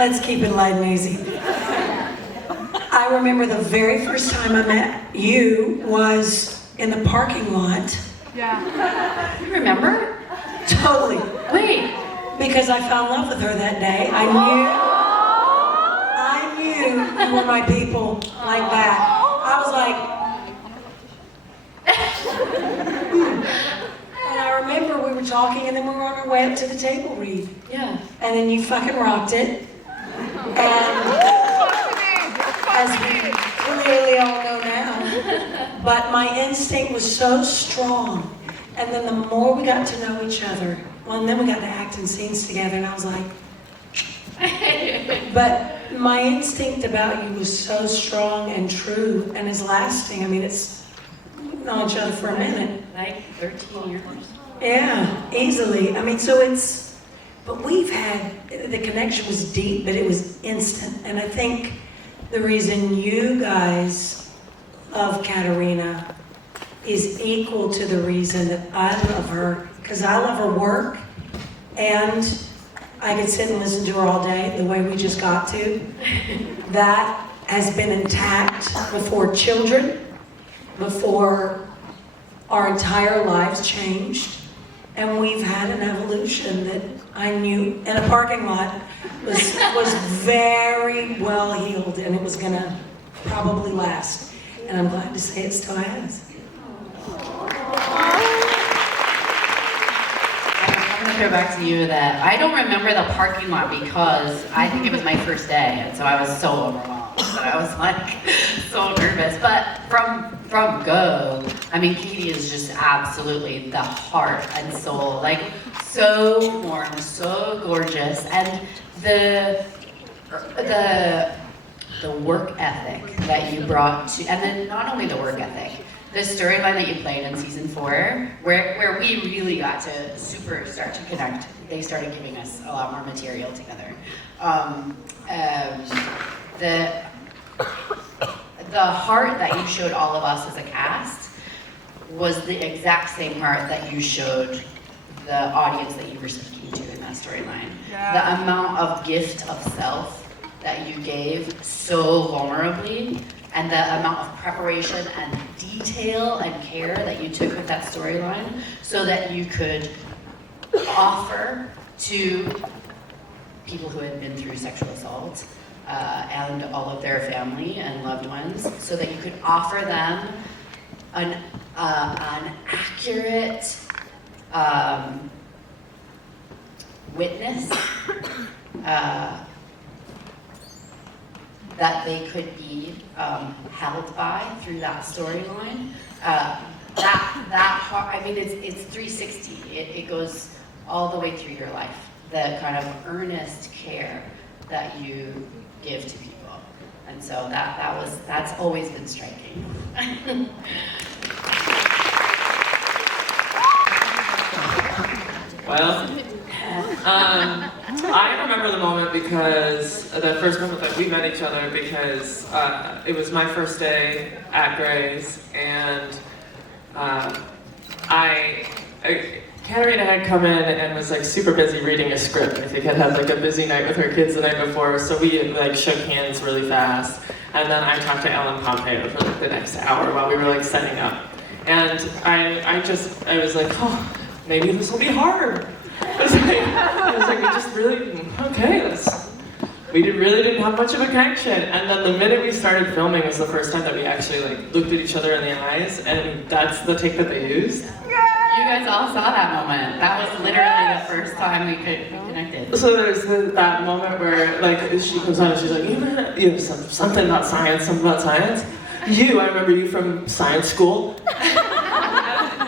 Let's keep it light and easy. I remember the very first time I met you was in the parking lot. Yeah. You remember? Totally. Wait. Because I fell in love with her that day. I knew you were my people like that. I was like, and I remember we were talking and then we were on our way up to the table read. Yeah. And then you fucking rocked it. And as we clearly all know now, but my instinct was so strong. And then the more we got to know each other, well, and then we got to act in scenes together, and I was like, but my instinct about you was so strong and true and is lasting. I mean, we've known each other for a minute. Like 13 years. Yeah, easily. I mean, but we've had, the connection was deep, but it was instant. And I think the reason you guys love Caterina is equal to the reason that I love her, because I love her work, and I could sit and listen to her all day, the way we just got to. That has been intact before children, before our entire lives changed, and we've had an evolution that I knew in a parking lot was very well healed, and it was gonna probably last. And I'm glad to say it still has. I'm gonna throw back to you that I don't remember the parking lot because I think it was my first day, and so I was so overwhelmed that I was like so nervous. But from go, I mean, KaDee is just absolutely the heart and soul, like so warm, so gorgeous, and the work ethic that you brought to, and then not only the work ethic, the storyline that you played in season 4, where we really got to super start to connect. They started giving us a lot more material together. The heart that you showed all of us as a cast was the exact same heart that you showed the audience that you were speaking to in that storyline. Yeah. The amount of gift of self that you gave so vulnerably, and the amount of preparation and detail and care that you took with that storyline so that you could offer to people who had been through sexual assault and all of their family and loved ones, so that you could offer them an accurate witness that they could be held by through that storyline. I mean, it's 360. It goes all the way through your life. The kind of earnest care that you give to people, and so that's always been striking. Well, I remember the moment because, the first moment that we met each other, because it was my first day at Gray's, and Caterina had come in and was like super busy reading a script. I think had like a busy night with her kids the night before, so we like shook hands really fast, and then I talked to Ellen Pompeo for like the next hour while we were like setting up, and I was like, oh, maybe this will be hard. I was like, we just really, okay, we really didn't have much of a connection. And then the minute we started filming was the first time that we actually like looked at each other in the eyes, and that's the take that they used. You guys all saw that moment. That was literally the first time we connected. So there's that moment where like she comes on and she's like, you know, something about science, something about science. I remember you from science school.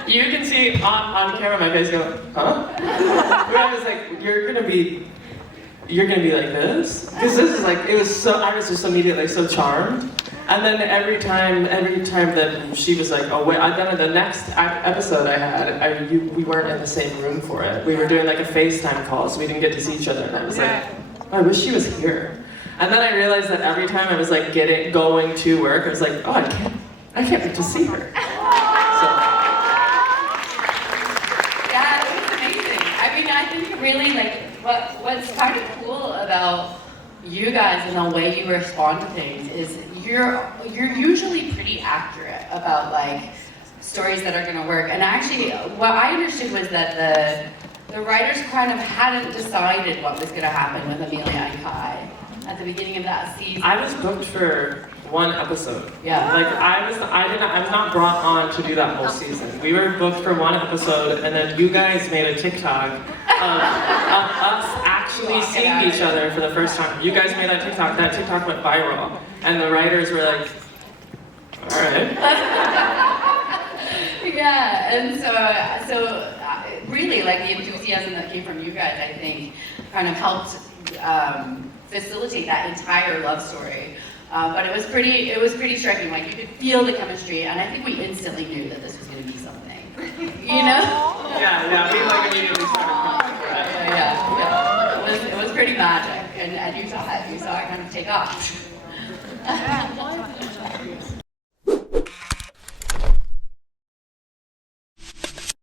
You can see on camera my face go, huh? Where I was like, you're gonna be like this? Because this is like, I was just immediately so charmed. And then every time that she was like, oh wait, then in the next episode we weren't in the same room for it. We were doing like a FaceTime call, so we didn't get to see each other. And I was like, oh, I wish she was here. And then I realized that every time I was like going to work, I was like, oh, I can't wait to see her. Yeah, it was amazing. I mean, I think really like what's kind of cool about you guys and the way you respond to things is you're usually pretty accurate about like stories that are going to work. And actually, what I understood was that the writers kind of hadn't decided what was going to happen with Amelia and Kai at the beginning of that season. I was booked for one episode. Yeah. Like I was not brought on to do that whole season. We were booked for one episode, and then you guys made a TikTok of us actually seeing each other for the first time. You guys made that TikTok. That TikTok went viral, and the writers were like, "All right." Yeah, and so really, like the enthusiasm that came from you guys, I think, kind of helped facilitate that entire love story. But it was pretty striking. Like you could feel the chemistry, and I think we instantly knew that this was going to be something. You know? Yeah. We like immediately started coming for it. Yeah. It was pretty magic, and you saw it kind of take off.